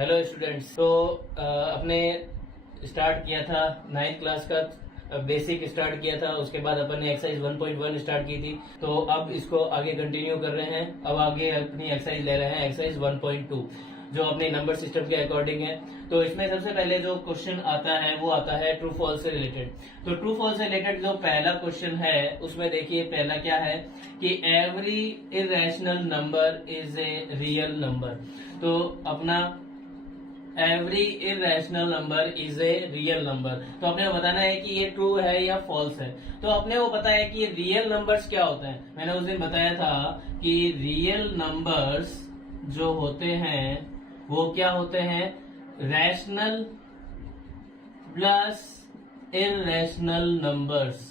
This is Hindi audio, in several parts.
Hello students. तो अपने स्टार्ट किया था 9th क्लास का बेसिक स्टार्ट किया था, उसके बाद अपन ने एक्सरसाइज 1.1 स्टार्ट की थी। तो अब इसको आगे कंटिन्यू कर रहे हैं। अब आगे अपनी एक्सरसाइज ले रहे हैं एक्सरसाइज 1.2 जो अपने नंबर सिस्टम के अकॉर्डिंग है। तो इसमें सबसे पहले जो क्वेश्चन आता है वो आता है ट्रू फॉल्स से रिलेटेड। तो ट्रू फॉल्स से रिलेटेड जो पहला क्वेश्चन है उसमें देखिए पहला क्या है कि every irrational number is a real number. तो अपना every irrational number is a real number, तो अपने को बताना है कि ये ट्रू है या फॉल्स है। तो अपने को पता है कि रियल नंबर्स क्या होते हैं। मैंने उस दिन बताया था कि रियल नंबर्स जो होते हैं वो क्या होते हैं, rational plus irrational numbers.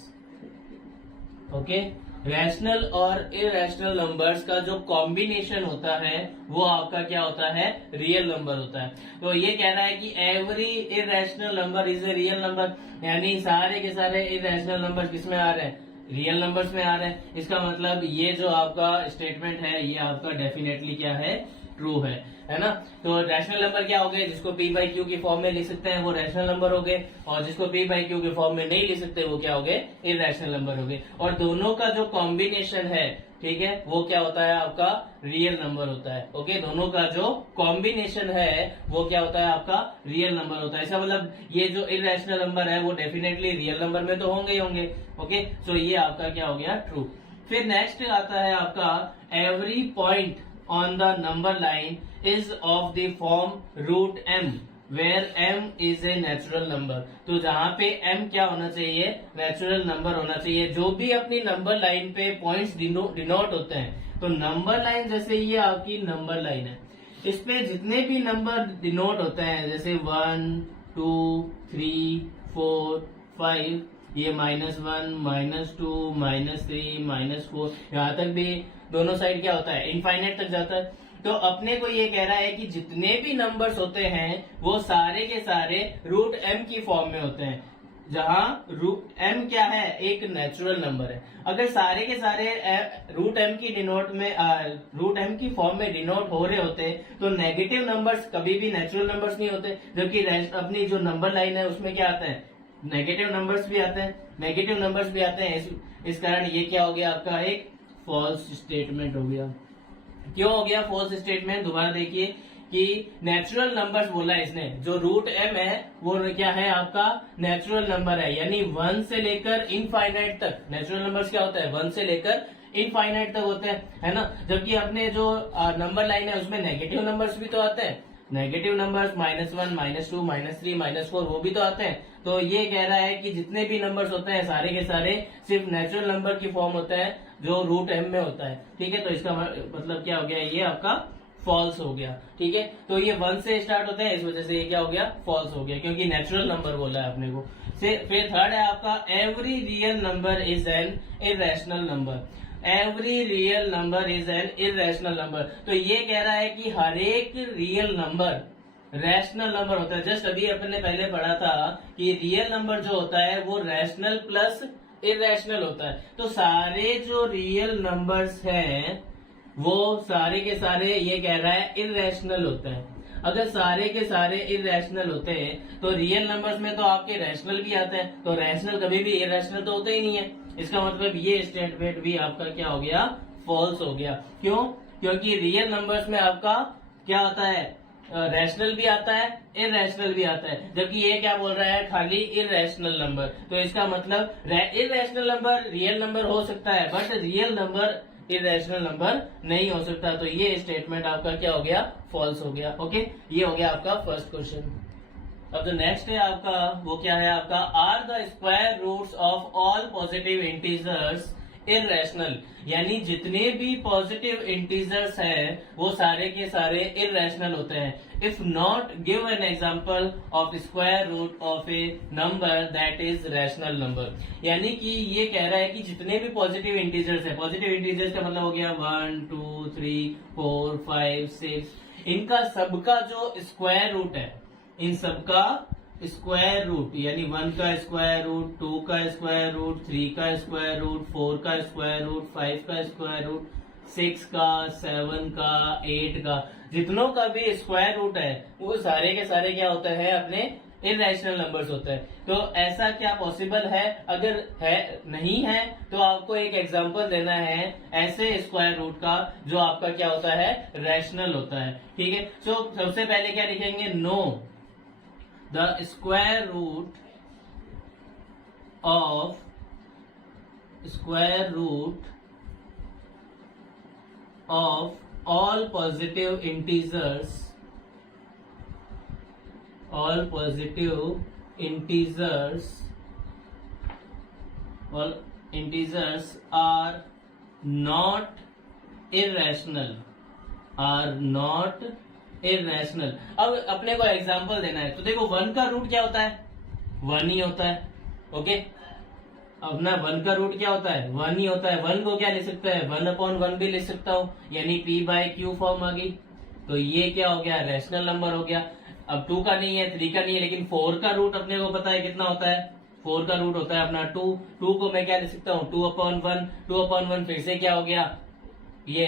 Okay, rational और इरेशनल नंबर्स का जो कॉम्बिनेशन होता है वो आपका क्या होता है, रियल नंबर होता है। तो ये कह रहा है कि every irrational number is a real number, यानी सारे के सारे इरेशनल नंबर किसमें आ रहे हैं, रियल नंबर्स में आ रहे हैं। इसका मतलब ये जो आपका स्टेटमेंट है ये आपका डेफिनेटली क्या है, ट्रू है ना। तो रैशनल नंबर क्या हो गए, जिसको पी बाई क्यू की फॉर्म में लिख सकते हैं वो रैशनल नंबर हो गए, और जिसको पी बाई क्यू की फॉर्म में नहीं लिख सकते वो क्या हो गए, इरेशनल नंबर हो गए। और दोनों का जो कॉम्बिनेशन है, ठीक है, वो क्या होता है आपका रियल नंबर होता है। ओके, दोनों का जो कॉम्बिनेशन है वो क्या होता है आपका रियल नंबर होता है। इसका मतलब ये जो इरेशनल नंबर है वो डेफिनेटली रियल नंबर में तो होंगे ही होंगे। ओके, सो ये आपका क्या हो गया, ट्रू। फिर नेक्स्ट आता है आपका every point on the number line is of the form root m where m is a natural number। तो जहां पे m क्या होना चाहिए, नेचुरल नंबर होना चाहिए। जो भी अपनी नंबर लाइन पे पॉइंट्स डिनोट होते हैं, तो नंबर लाइन जैसे ये आपकी नंबर लाइन है, इस पे जितने भी नंबर डिनोट होते हैं जैसे 1 2 3 4 5, ये -1 -2 -3 -4, यहाँ तक भी दोनों साइड क्या होता है, इनफाइनाइट तक जाता है। तो अपने को ये कह रहा है कि जितने भी नंबर्स होते हैं वो सारे के सारे रूट एम की फॉर्म में होते हैं, जहां रूट एम क्या है, एक नेचुरल नंबर है। अगर सारे के सारे रूट एम की डिनोट में रूट एम की फॉर्म में डिनोट हो रहे होते तो नेगेटिव नंबर्स कभी भी नेचुरल नंबर्स नहीं होते। जबकि अपनी जो नंबर लाइन है उसमें क्या आता है, नेगेटिव नंबर्स भी आते हैं, नेगेटिव नंबर्स भी आते हैं। इस कारण ये क्या हो गया आपका, एक फॉल्स स्टेटमेंट हो गया। क्यों हो गया फॉल्स स्टेटमेंट, दोबारा देखिए कि नेचुरल नंबर्स बोला है इसने, जो रूट एम है वो क्या है आपका नेचुरल नंबर है, यानी 1 से लेकर इनफाइनाइट तक। नेचुरल नंबर्स क्या होता है, 1 से लेकर इनफाइनाइट तक होते हैं, है ना। जबकि अपने जो नंबर लाइन है उसमें नेगेटिव नंबर्स भी तो आते हैं, नेगेटिव नंबर्स -1 -2 -3 -4 वो भी तो आते हैं। तो ये कह रहा है कि जितने भी नंबर्स होते हैं सारे के सारे सिर्फ नेचुरल नंबर की फॉर्म होता है जो रूट एम में होता है। ठीक है, तो इसका मतलब क्या हो गया, ये आपका फॉल्स हो गया। ठीक है, तो ये 1 से स्टार्ट होते हैं, इस वजह से ये क्या हो गया, फॉल्स हो गया, क्योंकि नेचुरल नंबर बोला है अपने को। फिर थर्ड है आपका every real number is an irrational number. Every real number is an irrational number, तो ये कह रहा है कि हर एक रियल नंबर रैशनल नंबर होता है। जस्ट अभी अपन ने पहले पढ़ा था कि रियल नंबर जो होता है वो रैशनल प्लस इरेशनल होता है। तो सारे जो रियल नंबर्स हैं वो सारे के सारे ये कह रहा है इरेशनल होते हैं। अगर सारे के सारे इरेशनल होते हैं तो रियल नंबर्स में तो आपके रैशनल भी आते हैं, तो रैशनल कभी भी इरेशनल तो होते ही नहीं है। इसका मतलब ये स्टेटमेंट भी आपका क्या हो गया, फॉल्स हो गया। क्यों, क्योंकि रियल नंबर्स में आपका क्या होता है, रैशनल भी आता है, इरेशनल भी आता है। जबकि ये क्या बोल रहा है, खाली इरेशनल नंबर। तो इसका मतलब इरेशनल नंबर रियल नंबर हो सकता है, but real number irrational number नहीं हो सकता। तो ये स्टेटमेंट आपका क्या हो गया, फॉल्स हो गया। ओके, ये हो गया आपका फर्स्ट क्वेश्चन। अब जो नेक्स्ट है आपका वो क्या है आपका, are the square roots of all positive integers irrational, यानी जितने भी पॉजिटिव इंटीजर्स हैं वो सारे के सारे इरेशनल होते हैं। If not give an example of square root of a number that is rational number, यानी कि ये कह रहा है कि जितने भी पॉजिटिव इंटीजर्स है, पॉजिटिव इंटीजर्स का मतलब हो गया 1 2 3 4 5 6, इनका सबका जो स्क्वायर रूट है, इन सबका स्क्वायर रूट, यानी 1 का स्क्वायर रूट, 2 का स्क्वायर रूट, 3 का स्क्वायर रूट, 4 का स्क्वायर रूट, 5 का स्क्वायर रूट, 6 का, 7 का, 8 का, जितनों का भी स्क्वायर रूट है वो सारे के सारे क्या होते हैं, अपने इरेशनल नंबर्स होते हैं। तो ऐसा क्या पॉसिबल है? अगर है नहीं है तो आपको एक एग्जांपल देना है ऐसे स्क्वायर रूट का जो आपका क्या होता है, रैशनल होता है। ठीक है, सो सबसे पहले क्या लिखेंगे, no the square root of all positive integers are not irrational। अब अपने को एग्जांपल देना है, तो देखो 1 का रूट क्या होता है, 1 ही होता है। ओके, अपना 1 का रूट क्या होता है, 1 ही होता है। 1 को क्या लिख सकता है, 1/1 भी लिख सकता हूँ, यानी p/q फॉर्म आ गई। तो ये क्या हो गया, रैशनल नंबर हो गया। अब 2 का नहीं है, 3 का नहीं है, लेकिन 4 का रूट अपने को पता है कितना होता है, 4 का रूट होता है अपना 2। 2 को मैं क्या लिख सकता हूँ, 2/1। 2/1 फिर से क्या हो गया, ये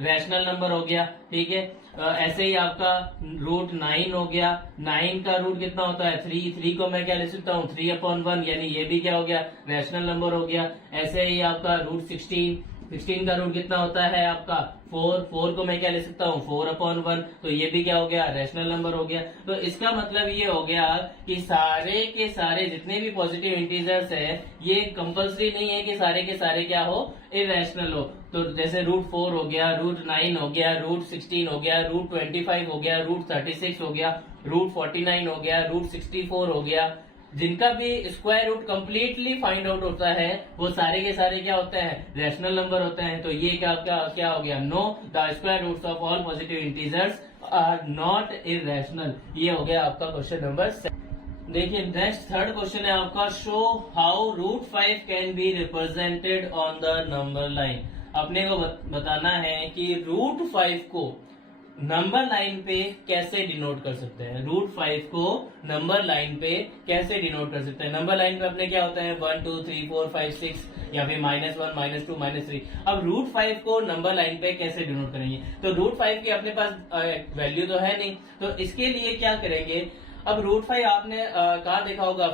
रैशनल नंबर हो गया। ठीक है, ऐसे ही आपका रूट 9 हो गया। 9 का रूट कितना होता है, 3। 3 को मैं क्या लिख सकता हूँ, 3/1, यानी ये भी क्या हो गया, रैशनल नंबर हो गया। ऐसे ही आपका रूट 16 का रूट कितना होता है आपका 4। 4 को मैं क्या लिख सकता हूँ, 4/1, तो ये भी क्या हो गया, रैशनल नंबर हो गया। तो इसका मतलब ये हो गया कि सारे के सारे जितने भी पॉजिटिव इंटीजर्स है, ये कंपल्सरी नहीं है कि सारे के सारे क्या हो, इरेशनल हो। तो जैसे रूट 4 हो गया, रूट 9 हो गया, रूट 16 हो गया, रूट 25 हो गया, रूट 36 हो गया, रूट 49 हो गया, रूट 64 हो गया, जिनका भी square root completely find out होता है वो सारे के सारे क्या होते हैं, रैशनल नंबर होते हैं। तो ये क्या हो गया, no the square roots of all positive integers are not irrational. ये हो गया आपका क्वेश्चन नंबर 7। देखिए नेक्स्ट थर्ड क्वेश्चन है आपका, show how root 5 can be represented on the number line. अपने को बताना है कि रूट 5 को नंबर लाइन पे कैसे डिनोट कर सकते हैं। रूट 5 को नंबर लाइन पे कैसे डिनोट कर सकते हैं। नंबर लाइन पे अपने क्या होता है, 1 2 3 4 5 6 या फिर -1 -2 -3। अब रूट 5 को नंबर लाइन पे कैसे डिनोट करेंगे, तो रूट 5 की अपने पास वैल्यू तो है नहीं, तो इसके लिए क्या करेंगे। अब रूट 5 आपने कहा देखा होगा,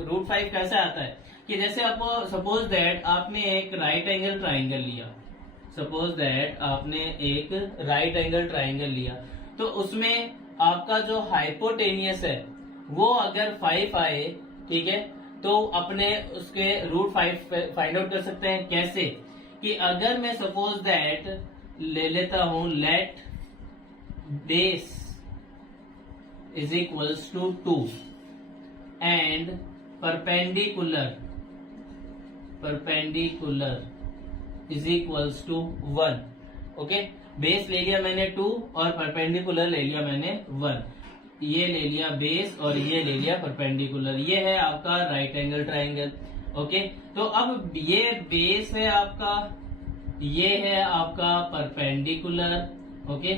रूट 5 कैसे आता है कि जैसे आप सपोज दैट आपने एक राइट एंगल ट्राइंगल लिया, लिया, तो उसमें आपका जो हाइपोटेनियस है वो अगर 5 आए, ठीक है, तो अपने उसके रूट 5 फाइंड आउट कर सकते हैं। कैसे कि अगर मैं सपोज दैट ले लेता हूं, let base is equals to 2 and perpendicular is equals to 1। Okay, base ले लिया मैंने 2 और परपेंडिकुलर ले लिया मैंने 1। ये ले लिया बेस और ये ले लिया परपेंडिकुलर। ये है आपका राइट एंगल ट्राइंगल। ओके, तो अब ये बेस है आपका, ये है आपका परपेंडिकुलर। ओके,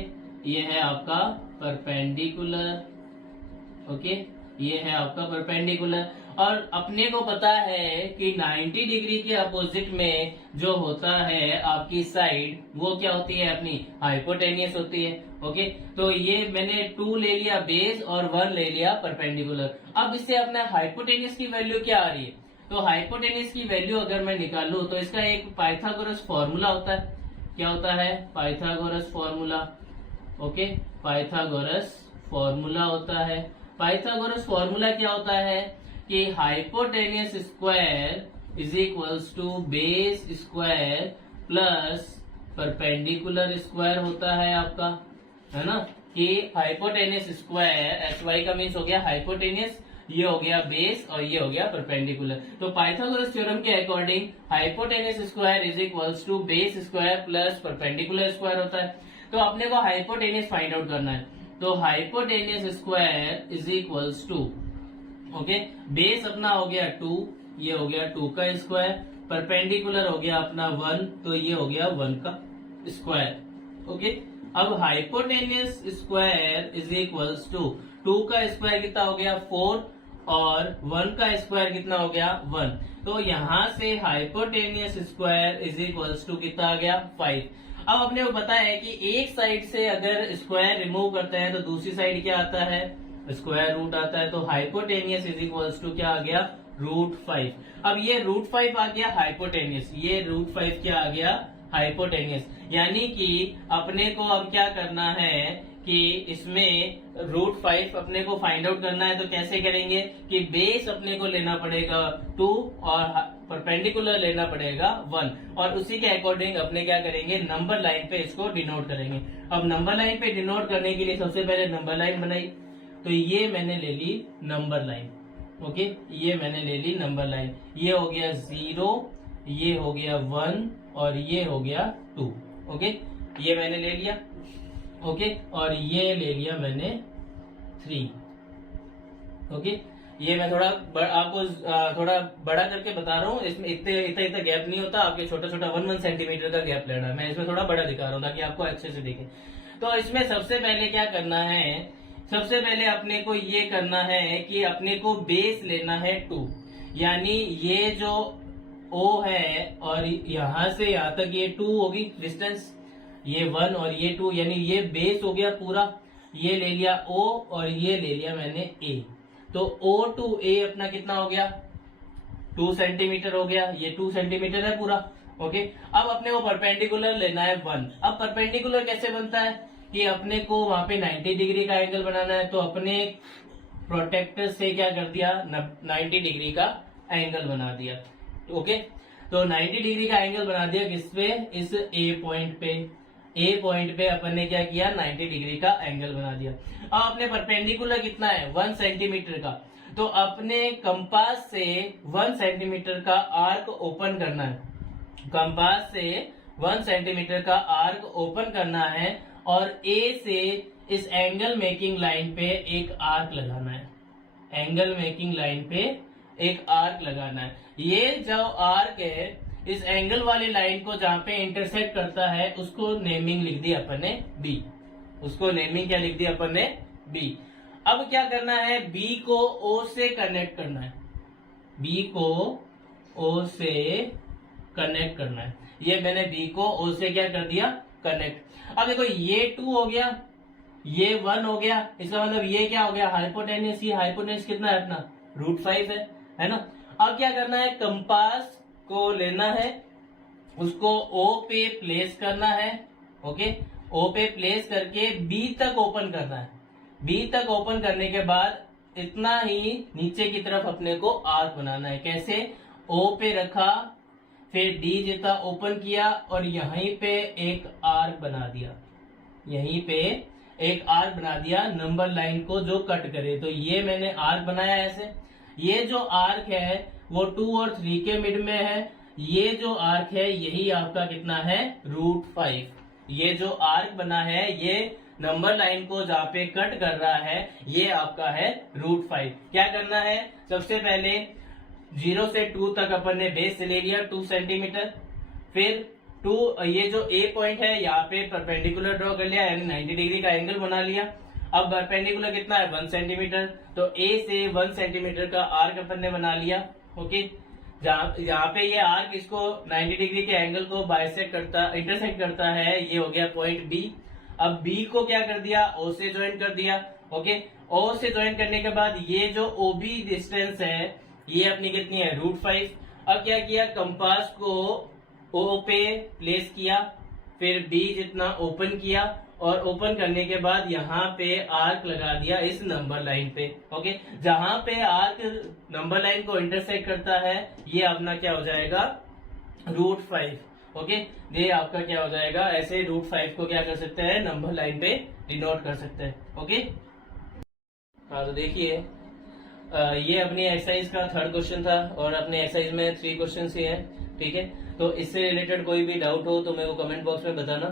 ये है आपका परपेंडिकुलर। ओके, ये है आपका परपेंडिकुलर। और अपने को पता है कि 90 डिग्री के अपोजिट में जो होता है आपकी साइड, वो क्या होती है, अपनी हाइपोटेनियस होती है। ओके, तो ये मैंने 2 ले लिया बेस और 1 ले लिया परपेंडिकुलर। अब इससे अपना हाइपोटेनियस की वैल्यू क्या आ रही है, तो हाइपोटेनियस की वैल्यू अगर मैं निकालूं तो इसका एक पाइथागोरस फॉर्मूला होता है। क्या होता है, Pythagoras formula. Okay, Pythagoras formula होता है। पाइथागोरस फॉर्मूला क्या होता है कि hypotenuse square is equals to base square plus perpendicular square होता है आपका, है ना, कि हाइपोटेनियस स्क्वायर HY का मीन्स हो गया हाइपोटेनियस, ये हो गया बेस और ये हो गया परपेंडिकुलर। तो पाइथागोरस थ्योरम के according hypotenuse square is equals to base square plus perpendicular square होता है। तो अपने को हाइपोटेनियस फाइंड आउट करना है, तो hypotenuse square is equals to, okay, base अपना हो गया 2, ये हो गया 2 का स्क्वायर, परपेंडिकुलर हो गया अपना 1, तो ये हो गया 1 का स्क्वायर। ओके, अब hypotenuse square is equals to 2 का स्क्वायर कितना हो गया 4 और 1 का स्क्वायर कितना हो गया 1। तो यहां से hypotenuse square is equals to कितना आ गया 5। अब अपने को पता है कि एक साइड से अगर स्क्वायर रिमूव करते हैं तो दूसरी साइड क्या आता है, स्क्वायर रूट आता है। तो हाइपोटेनियस इज इक्वल्स टू क्या आ गया, √5। अब ये √5 आ गया हाइपोटेनियस, ये √5 क्या आ गया, हाइपोटेनियस। यानी कि अपने को अब क्या करना है कि इसमें √5 अपने को फाइंड आउट करना है। तो कैसे करेंगे कि बेस अपने को लेना पड़ेगा 2 और परपेंडिकुलर लेना पड़ेगा 1, और उसी के अकॉर्डिंग अपने क्या करेंगे, नंबर लाइन पे इसको डिनोट करेंगे। अब नंबर लाइन पे डिनोट करने के लिए सबसे पहले नंबर लाइन बनाई। तो ये मैंने ले ली नंबर लाइन, ओके, ये मैंने ले ली नंबर लाइन। ये हो गया 0, ये हो गया 1 और ये हो गया 2, ओके, ये मैंने ले लिया, ओके, और ये ले लिया मैंने 3, ओके। ये मैं थोड़ा आपको थोड़ा बड़ा करके बता रहा हूँ, इसमें इतना गैप नहीं होता, आपके छोटा छोटा 1 सेंटीमीटर का गैप लेना है। मैं इसमें थोड़ा बड़ा दिखा रहा हूँ ताकि आपको अच्छे से दिखे। तो इसमें सबसे पहले क्या करना है, सबसे पहले अपने को ये करना है कि अपने को बेस लेना है 2, यानी ये जो O है और यहां से यहां तक ये 2 होगी डिस्टेंस, ये 1 और ये 2, यानी ये बेस हो गया पूरा। ये ले लिया O और ये ले लिया मैंने A। तो O to A अपना कितना हो गया, 2 सेंटीमीटर हो गया, ये 2 सेंटीमीटर है पूरा, ओके। अब अपने को परपेंडिकुलर लेना है 1। अब परपेंडिकुलर कैसे बनता है कि अपने को वहां पे 90 डिग्री का एंगल बनाना है। तो अपने प्रोटेक्टर से क्या कर दिया, 90 डिग्री का एंगल बना दिया, ओके। तो 90 डिग्री का एंगल बना दिया किस पे, इस A पॉइंट पे। A पॉइंट पे अपन ने क्या किया, 90 डिग्री का एंगल बना दिया। अब अपने परपेंडिकुलर कितना है, 1 सेंटीमीटर का। तो अपने कंपास से 1 सेंटीमीटर का आर्क ओपन करना है, कंपास से 1 सेंटीमीटर का आर्क ओपन करना है और A से इस एंगल मेकिंग लाइन पे एक आर्क लगाना है, एंगल मेकिंग लाइन पे एक आर्क लगाना है। ये जो आर्क है इस एंगल वाली लाइन को जहां पे इंटरसेक्ट करता है उसको नेमिंग लिख दी अपन ने B, उसको नेमिंग क्या लिख दी अपन ने, B। अब क्या करना है, B को O से कनेक्ट करना है, B को O से कनेक्ट करना है। ये मैंने B को O से क्या कर दिया, कनेक्ट। अब देखो ये 2 हो गया, ये 1 हो गया, इसका मतलब ये क्या हो गया, हाइपोटेनियस। ये हाइपोटेनियस कितना है अपना, √5 है ना। अब क्या करना है, कंपास को लेना है, उसको O पे प्लेस करना है, ओके। O पे प्लेस करके B तक ओपन करना है। B तक ओपन करने के बाद इतना ही नीचे की तरफ अपने को आर्क बनाना है। कैसे, O पे रखा, फिर D जितना ओपन किया और यहीं पे एक आर्क बना दिया, यहीं पे एक आर्क बना दिया नंबर लाइन को जो कट करे। तो ये मैंने आर्क बनाया ऐसे। ये जो आर्क है वो 2 और 3 के मिड में है। ये जो आर्क है यही आपका कितना है, √5। ये जो आर्क बना है ये नंबर लाइन को जहाँ पे कट कर रहा है ये आपका है √5। क्या करना है, सबसे पहले 0 से 2 तक अपन ने बेस ले लिया 2 सेंटीमीटर। फिर 2, ये जो A पॉइंट है यहाँ पे परपेंडिकुलर ड्रॉ कर लिया, यानी 90 डिग्री का एंगल बना लिया। अब परपेंडिकुलर कितना है, 1 सेंटीमीटर। तो A से 1 सेंटीमीटर का आर्क अपन ने बना लिया, ओके। जहाँ पे ये आर्क इसको 90 डिग्री के एंगल को बाइसेक्ट करता, इंटरसेक्ट करता है, ये हो गया पॉइंट B। अब B को क्या कर दिया, O से ज्वाइन कर दिया, ओके। O से ज्वाइन करने के बाद ये जो OB डिस्टेंस है ये अपनी कितनी है, √5। अब क्या किया, कंपास को O पे प्लेस किया, फिर B जितना ओपन किया और ओपन करने के बाद यहाँ पे आर्क लगा दिया इस नंबर लाइन पे, ओके। जहां पे आर्क नंबर लाइन को इंटरसेक्ट करता है ये अपना क्या हो जाएगा, √5, ओके। ये आपका क्या हो जाएगा, ऐसे √5 को क्या कर सकते हैं, नंबर लाइन पे डिनोट कर सकते हैं, ओके। हाँ, तो देखिए ये अपनी एक्सरसाइज का 3rd क्वेश्चन था और अपने एक्सरसाइज में 3 क्वेश्चन ही हैं, ठीक है। तो इससे रिलेटेड कोई भी डाउट हो तो मेरे को कमेंट बॉक्स में बताना।